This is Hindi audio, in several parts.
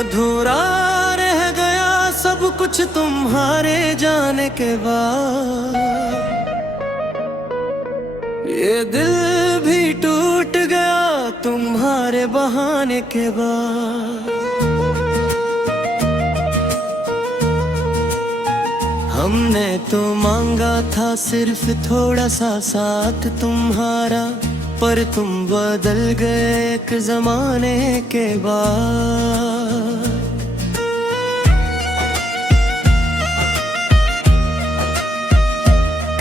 अधूरा रह गया सब कुछ तुम्हारे जाने के बाद। ये दिल भी टूट गया तुम्हारे बहाने के बाद। हमने तो मांगा था सिर्फ थोड़ा सा साथ तुम्हारा, पर तुम बदल गए एक जमाने के बाद।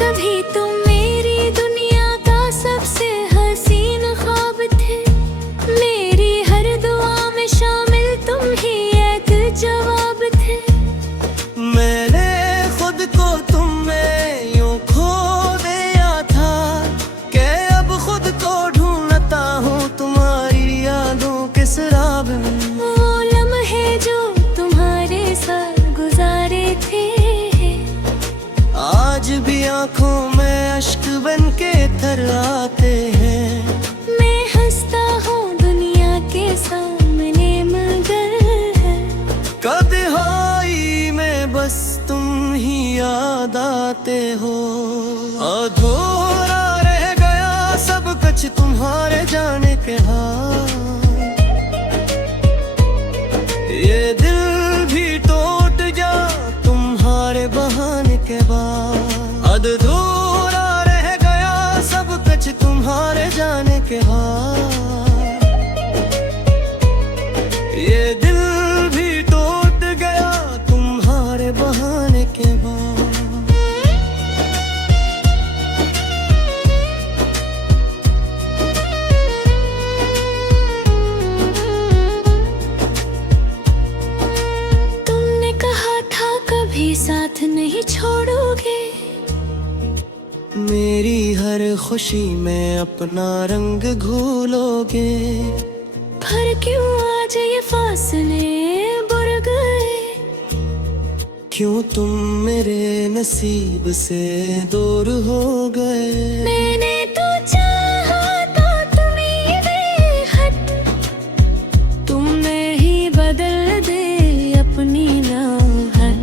कभी तुम मेरी दुनिया का सबसे हसीन ख्वाब थे, मेरी हर दुआ में शामिल तुम ही एक जवाब थे। मैंने खुद को तुम में यूं खो दिया था कि अब खुद को ढूंढता हूँ तुम्हारी यादों के शराब में। वो लम्हे जो तुम्हारे साथ गुजारे थे, आज भी आंखों में अश्क बन के तर आते हैं। मैं हंसता हूँ दुनिया के सामने मगर कदहाई में बस तुम ही याद आते हो। अधूरा रह गया सब कुछ तुम्हारे जाने के बाद। ये दिल भी टूट जा तुम्हारे बहाने के बाद। अधूरा रह गया सब कुछ तुम्हारे जाने के बाद। ये दिल भी टूट गया तुम्हारे बहाने के बाद। तुमने कहा था कभी साथ नहीं छोड़ोगे, मेरी हर खुशी में अपना रंग घोलोगे। पर क्यों आज ये फासले बढ़ गए? क्यों तुम मेरे नसीब से दूर हो गए? मैंने तो चाहा था तुम्हें बेहद, तुमने ही बदल दे अपनी राहत।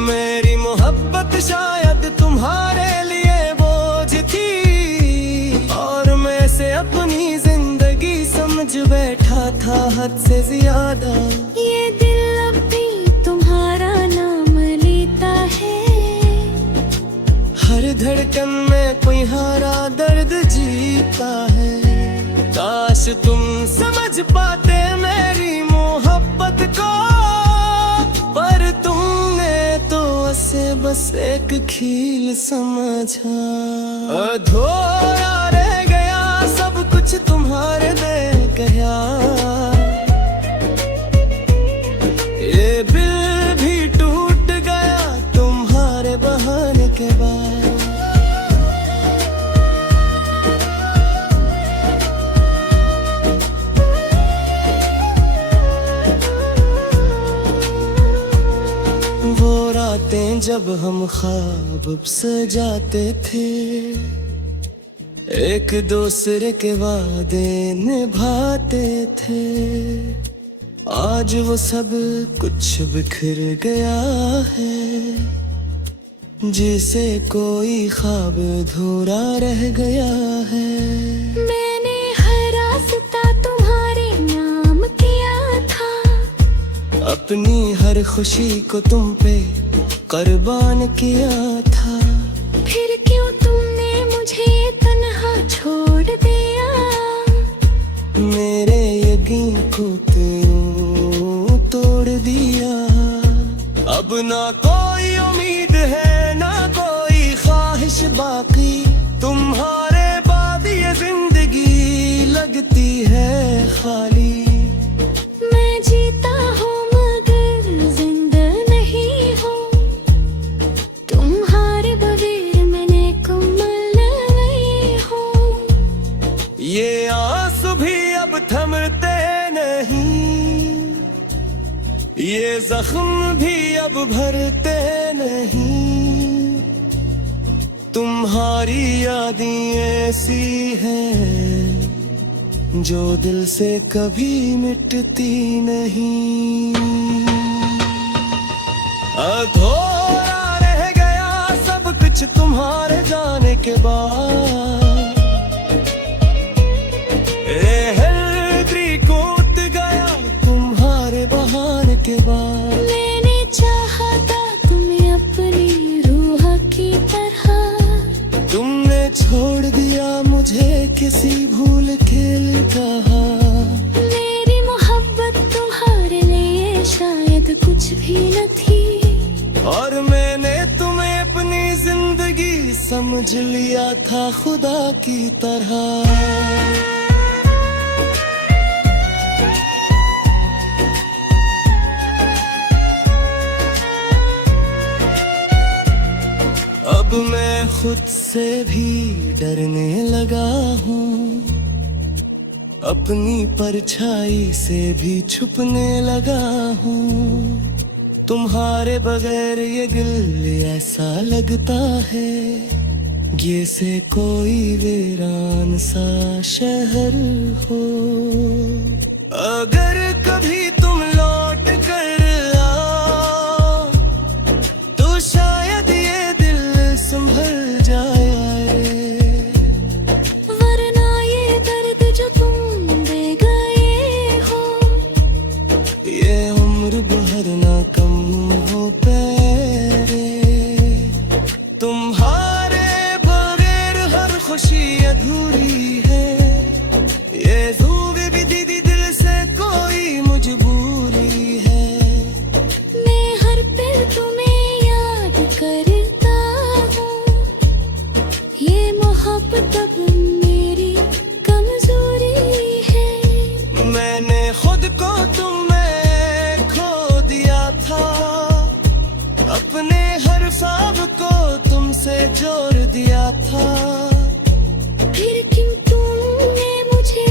मेरी मोहब्बत शायद तुम्हारे लिए बोझ थी, और मैं से अपनी जिंदगी समझ बैठा था हद से ज्यादा। ये दिल अब भी तुम्हारा नाम लेता है, हर धड़कन में कोई हरा दर्द जीता है। काश तुम समझ पाते मेरी मोहब्बत को, पर तुमने तो उसे बस एक खील समझा। अधूरा रह गया सब कुछ तुम्हारे बेकया। ये दिल भी टूट गया तुम्हारे बहाने के बाद। वो रातें जब हम ख्वाब सजाते थे, एक दूसरे के वादे निभाते थे। आज वो सब कुछ बिखर गया है, जिसे कोई ख्वाब अधूरा रह गया है। मैंने हर रास्ता तुम्हारे नाम किया था, अपनी हर खुशी को तुम पे कुर्बान किया था। फिर क्यों तुमने मुझे तन्हा छोड़ दिया? मेरे यकीन को तुम तोड़ दिया। अब ना कोई उम्मीद है ना कोई ख्वाहिश बाकी, तुम्हारे बाद ये जिंदगी लगती है खाली। मैं जीता हूँ मगर जिंदा नहीं हूँ, तुम्हारे बगैर मैंने कमल नहीं हूँ। ये आंसू भी अब थमते नहीं, ये जख्म भी अब भरते नहीं। तुम्हारी यादें ऐसी हैं जो दिल से कभी मिटती नहीं। अधूरा रह गया सब कुछ तुम्हारे जाने के बाद, कूद गया तुम्हारे बहाने के बाद। मैंने चाहा था तुम्हें अपनी रूह की तरह, तुमने छोड़ दिया मुझे किसी भूल खेल कहा। मेरी मोहब्बत तुम्हारे लिए शायद कुछ भी न थी, और मैंने तुम्हें अपनी जिंदगी समझ लिया था खुदा की तरह। अब मैं खुद से भी डरने लगा हूँ, अपनी परछाई से भी छुपने लगा हूँ। तुम्हारे बगैर ये दिल ऐसा लगता है जैसे कोई वीरान सा शहर हो। अगर कभी तुम लौट कर आओ तो शायद ये दिल संभल जाए, वरना ये दर्द जो तुम दे गए हो, ये उम्र भर ना कम हो पाए। तुम्हारे बगैर हर खुशी अधूरी है, ये धूप भी दीदी दिल से कोई मजबूरी है। मैं हर पल तुम्हें याद करता हूँ, ये मोहब्बत अब मेरी कमजोरी है। मैंने खुद को तुम्हें खो दिया था, अपने हर ख्वाब को तुमसे जोड़ दिया था। फिर क्यों तुमने मुझे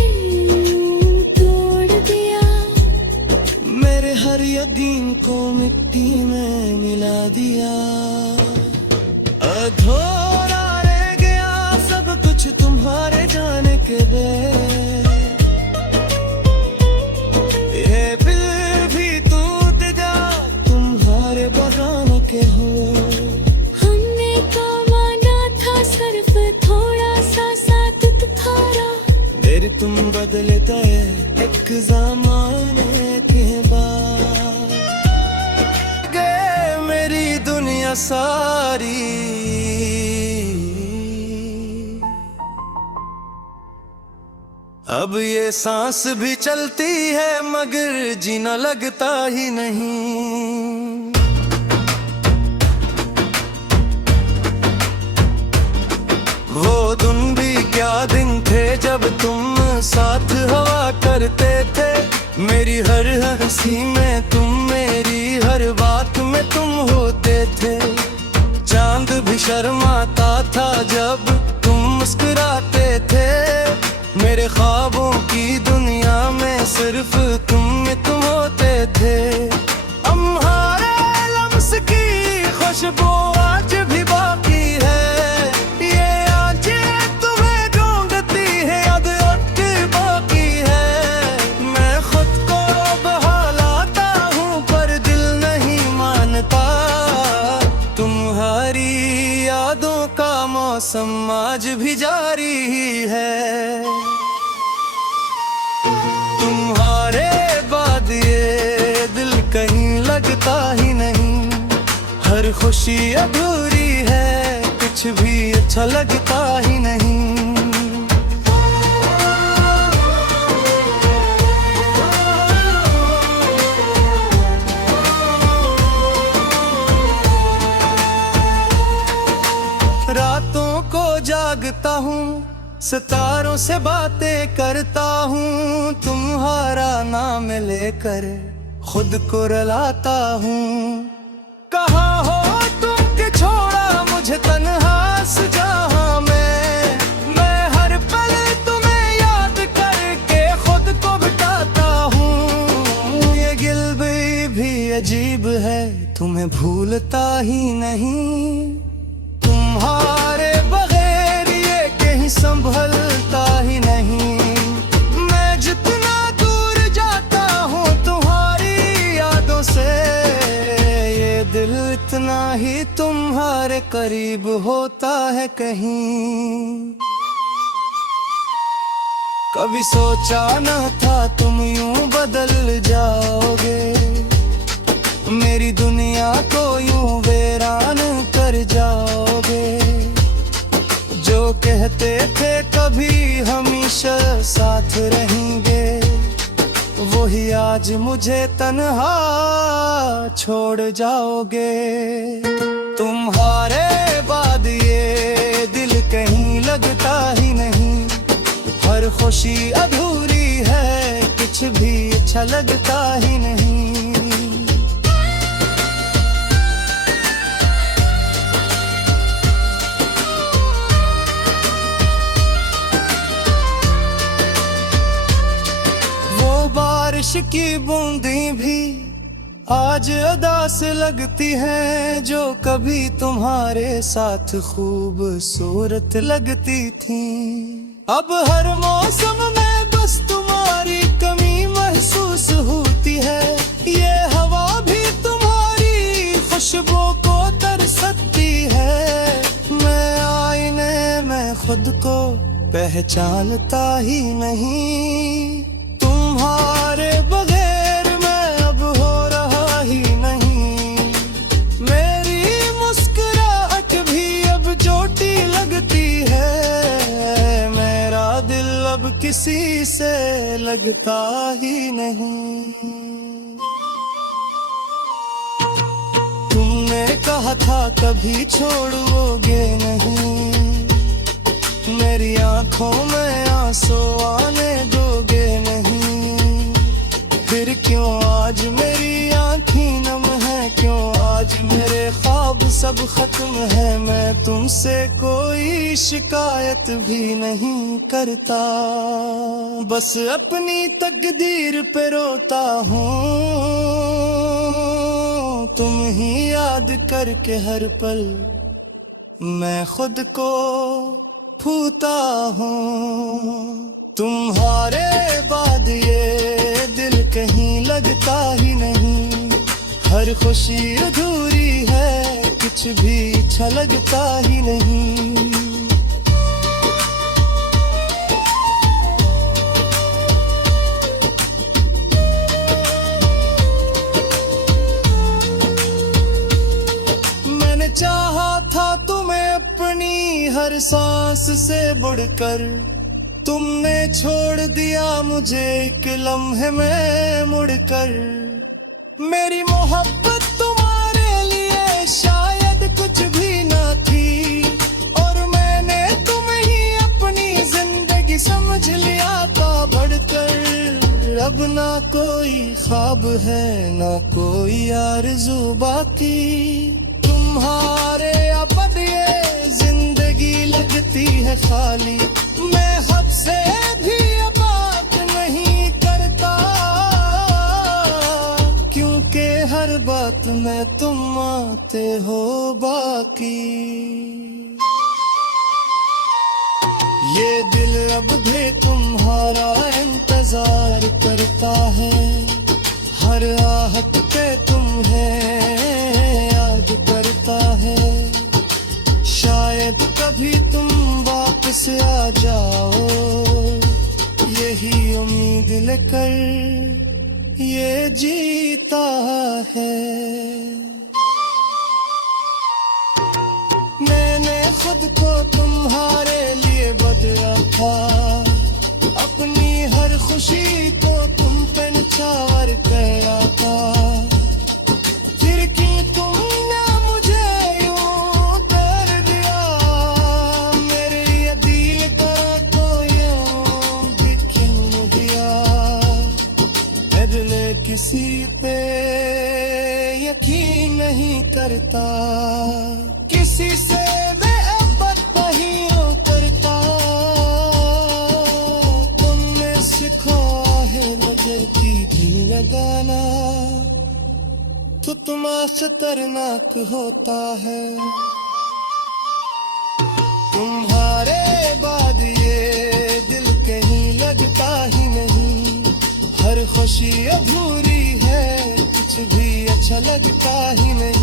यूं तोड़ दिया, मेरे हर यकीन को मिट्टी में मिला दिया। अधूरा रह गया सब कुछ तुम्हारे जाने के बाद, ये दिल भी टूट जा तुम्हारे बगान के हो। हमने तो माना था सिर्फ थोड़ा सा साथ तुम्हारा, मेरे तुम बदलता है एक ज़माने के बाद। गए मेरी दुनिया सारी, अब ये सांस भी चलती है मगर जीना लगता ही नहीं। वो दिन भी क्या दिन थे जब तुम साथ हवा करते थे, मेरी हर हंसी में तुम, मेरी हर बात में तुम होते थे। चांद भी शर्माता था जब तुम मुस्कुराते थे, मेरे ख्वाबों की दुनिया में सिर्फ तुम होते थे। हमारे लम्स की खुशबू आज भी बाकी है, ये आज तुम्हें ढूंढती है याद अब बाकी है। मैं खुद को बहलाता हूँ पर दिल नहीं मानता, तुम्हारी यादों का मौसम आज भी जारी है। तुम्हारे बाद ये दिल कहीं लगता ही नहीं, हर खुशी अधूरी है, कुछ भी अच्छा लगता ही नहीं। रातों को जागता हूँ, सितारों से बातें करता हूँ, तुम्हारा नाम लेकर खुद को रुलाता हूँ। कहाँ हो तुम कि छोड़ा मुझे तन्हा जहाँ में, मैं हर पल तुम्हें याद करके खुद को बिताता हूँ। ये गिल भी अजीब है, तुम्हें भूलता ही नहीं, तुम्हारे बगैर ये कहीं संभलता ही नहीं। ही तुम्हारे करीब होता है कहीं। कभी सोचा न था तुम यूं बदल जाओगे, मेरी दुनिया को यूं वीरान कर जाओगे। जो कहते थे कभी हमेशा साथ रहेंगे, वही आज मुझे तन्हा छोड़ जाओगे। तुम्हारे बाद ये दिल कहीं लगता ही नहीं, हर खुशी अधूरी है, कुछ भी अच्छा लगता ही नहीं। बारिश की बूंदें भी आज उदास लगती हैं, जो कभी तुम्हारे साथ खूबसूरत लगती थी। अब हर मौसम में बस तुम्हारी कमी महसूस होती है। ये हवा भी तुम्हारी खुशबू को तरसती है। मैं आईने में खुद को पहचानता ही नहीं, तुम्हारे बगैर मैं अब हो रहा ही नहीं। मेरी मुस्कुराहट भी अब चोटी लगती है, मेरा दिल अब किसी से लगता ही नहीं। तुमने कहा था कभी छोड़ोगे नहीं, मेरी आंखों में आंसू आने दोगे नहीं। फिर क्यों आज मेरी आंखें नम है, क्यों आज मेरे ख्वाब सब खत्म है। मैं तुमसे कोई शिकायत भी नहीं करता, बस अपनी तकदीर पे रोता हूँ। तुम ही याद करके हर पल मैं खुद को फूटा हूँ। तुम्हारे बाद ये दिल कहीं लगता ही नहीं, हर खुशी अधूरी है, कुछ भी अच्छा लगता ही नहीं। मैंने चाहा था तुम्हें अपनी हर सांस से बढ़कर, तुमने छोड़ दिया मुझे एक लम्हे में मुड़कर। मेरी मोहब्बत तुम्हारे लिए शायद कुछ भी ना थी, और मैंने तुम्हें ही अपनी जिंदगी समझ लिया था बढ़कर। अब ना कोई ख्वाब है, ना कोई आरज़ू बाकी, तुम्हारे अब ये जिंदगी लगती है खाली। मैं हद से भी अब बात नहीं करता, क्योंकि हर बात में तुम आते हो बाकी। ये दिल अब भी तुम्हारा इंतजार करता है, हर आहट पे तुम्हें याद करता है। शायद कभी तुम वापस आ जाओ, यही उम्मीद लेकर ये जीता है। मैंने खुद को तुम्हारे लिए बदला था, अपनी हर खुशी को तुम पे निछावर किया था। फिर क्यों तुमने मुझे यूं कर दिया, मेरे ये दिल को यूं भी क्यों दिया। बदले किसी पे यकीन नहीं करता, किसी से बेअब्बत नहीं करता। तुमने सिखाया है नजर की भी लगाना, तो तुम खतरनाक होता है। तुम्हारे बाद ये दिल कहीं लगता ही नहीं, हर खुशी अधूरी है, कुछ भी अच्छा लगता ही नहीं।